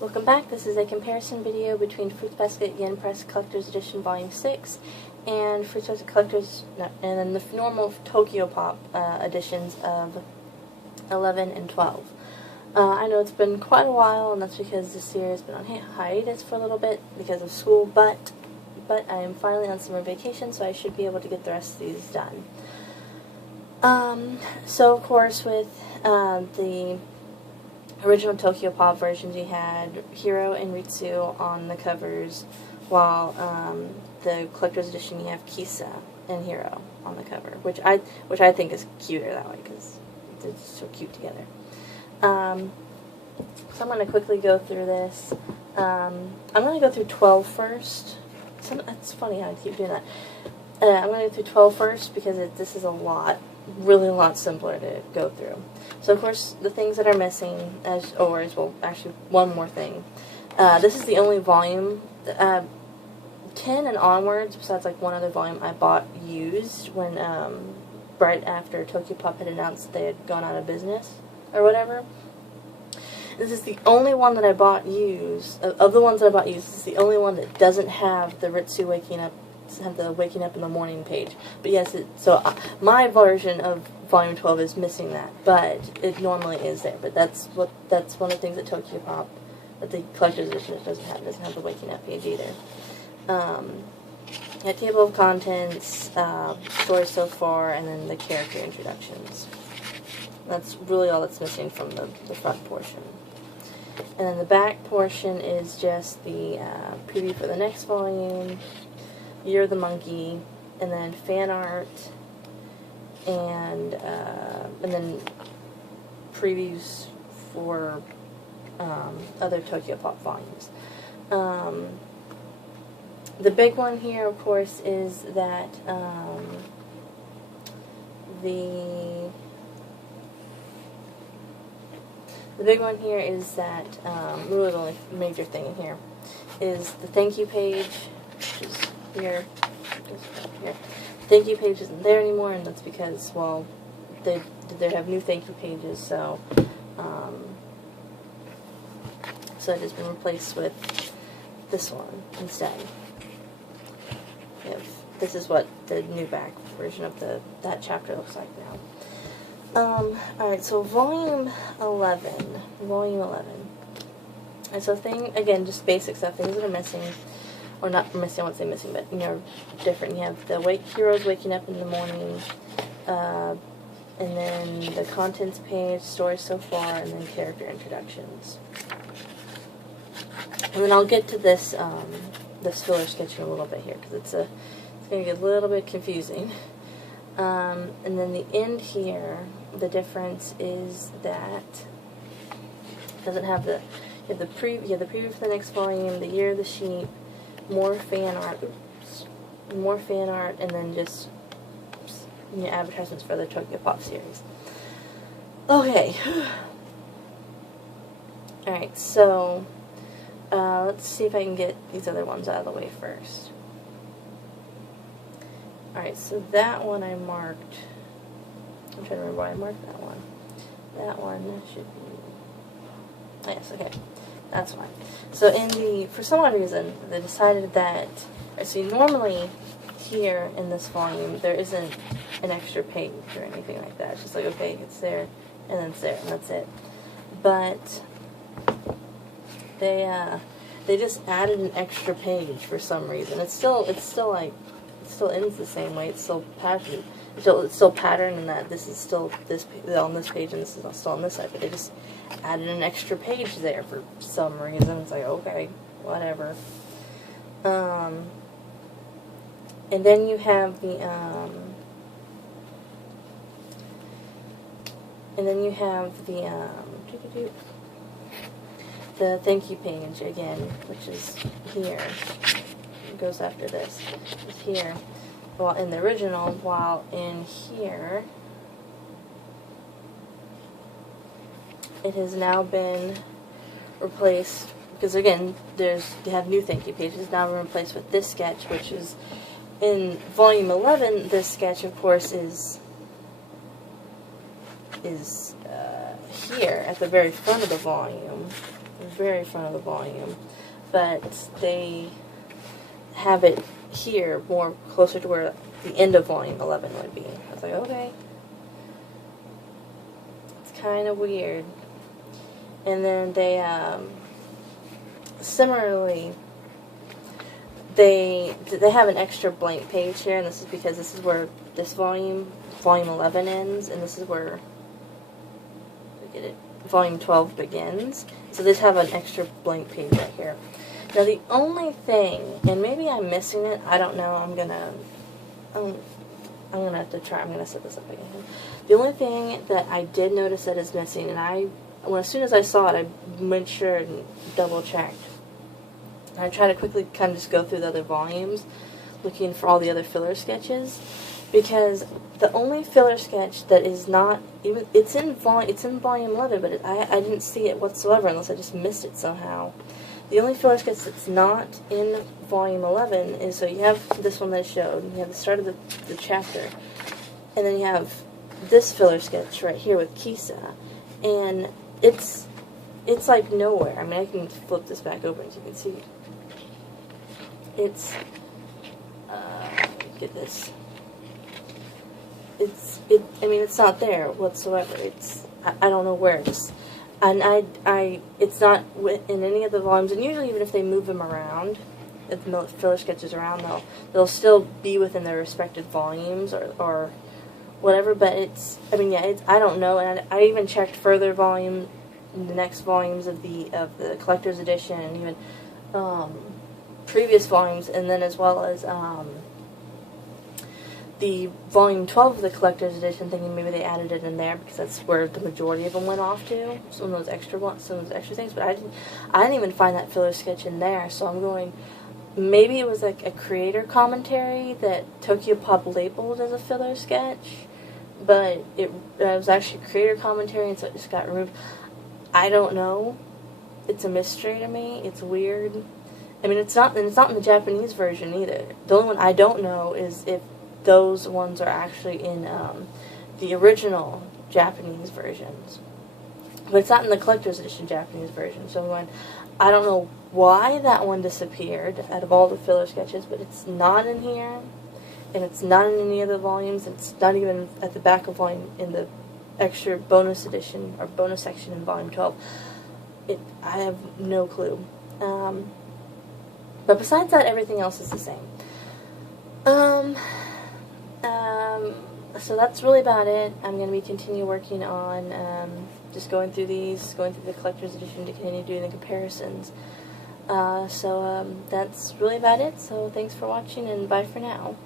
Welcome back. This is a comparison video between Fruits Basket Yen Press Collector's Edition Volume 6 and Fruits Basket Collector's, and then the normal Tokyopop editions of 11 and 12. I know it's been quite a while, and that's because this year has been on hiatus for a little bit because of school, but I am finally on summer vacation, so I should be able to get the rest of these done. So of course with the original Tokyopop versions, you had Hiro and Ritsu on the covers, while the collector's edition you have Kisa and Hiro on the cover, which I think is cuter that way because they're so cute together. So I'm going to quickly go through this. I'm going to go through 12 first. It's funny how I keep doing that. I'm going to go through 12 first because this is really a lot simpler to go through. So of course the things that are missing, actually one more thing. This is the only volume, 10 and onwards, besides like one other volume I bought used when, right after Tokyopop had announced they had gone out of business, or whatever. This is the only one that I bought used, of the ones that I bought used, this is the only one that doesn't have the Ritsu waking up in the morning page. But yes, so my version of Volume 12 is missing that, but it normally is there. But that's one of the things that Tokyopop, that the collector's edition doesn't have the waking up page either. A table of contents, story so far, and then the character introductions. That's really all that's missing from the front portion. And then the back portion is just the preview for the next volume, Year of the Monkey, and then fan art, and then previews for other Tokyopop volumes. The big one here, of course, is that really the only major thing in here is the thank you page, which is here. The thank you page isn't there anymore, and that's because, well, they have new thank you pages, so it has been replaced with this one instead. This is what the new back version of that chapter looks like now. Alright, so Volume 11. And so again, just basic stuff, things that are missing, or not missing, I won't say missing, but, different. You have the heroes waking up in the morning, and then the contents page, story so far, and then character introductions. And then I'll get to this filler sketch in a little bit here, because it's going to get a little bit confusing. And then the end here, the difference is that it doesn't have you have the preview for the next volume, the year of the sheep, more fan art, and then just advertisements for the Tokyopop series. Okay. Alright, so let's see if I can get these other ones out of the way first. Alright, so that one I marked. I'm trying to remember why I marked that one. That one should be... Yes, okay. That's fine. So for some odd reason, they decided that... See, normally here in this volume, there isn't an extra page or anything like that. It's just like, okay, it's there, and then it's there, and that's it. But they just added an extra page for some reason. It still ends the same way. It's still patterned. It's still patterned in that this is still on this page and this is still on this side. But they just added an extra page there for some reason. It's like, okay, whatever. And then you have the thank you page again, which is here. It goes after this. It's here. Well, in the original, while in here, it has now been replaced, because again, you have new thank you pages. It's now been replaced with this sketch, which is in Volume 11. This sketch, of course, is here at the very front of the volume. very front of the volume, but they have it here more closer to where the end of volume 11 would be. I was like, okay. It's kind of weird. And then they, similarly, they have an extra blank page here, and this is because this is where this volume 11 ends, and this is where, get it, volume 12 begins. So they just have an extra blank page right here. Now the only thing, and maybe I'm missing it, I don't know, I'm gonna have to try, I'm gonna set this up again. The only thing that I did notice that is missing, and as soon as I saw it, I made sure and double checked. I tried to quickly kind of just go through the other volumes, looking for all the other filler sketches, because the only filler sketch that is not even, it's in volume 11, but I didn't see it whatsoever unless I just missed it somehow. The only filler sketch that's not in volume 11 is, so you have this one that I showed, you have the start of the chapter, and then you have this filler sketch right here with Kisa, and it's like nowhere. I mean, I can flip this back open so you can see. It's, get this. I mean, it's not there whatsoever. I don't know where. And it's not in any of the volumes, and usually even if they move them around, if the filler sketches around, they'll still be within their respective volumes or whatever, but I don't know, and I even checked further volume, the next volumes of the collector's edition, and even previous volumes, and then as well as the volume 12 of the collector's edition, thinking maybe they added it in there because that's where the majority of them went off to, some of those extra things, but I didn't even find that filler sketch in there, so I'm going, maybe it was like a creator commentary that Tokyopop labeled as a filler sketch, but it was actually creator commentary, and so it just got removed. I don't know. It's a mystery to me. It's weird. I mean, it's not in the Japanese version either. The only one I don't know is if those ones are actually in the original Japanese versions. But it's not in the collector's edition Japanese version. So I don't know why that one disappeared out of all the filler sketches, but it's not in here, and it's not in any of the volumes. It's not even at the back of volume in the extra bonus edition or bonus section in volume 12. I have no clue. But besides that, everything else is the same. So that's really about it. I'm going to continue working on just going through the collector's edition to continue doing the comparisons. So that's really about it. So thanks for watching, and bye for now.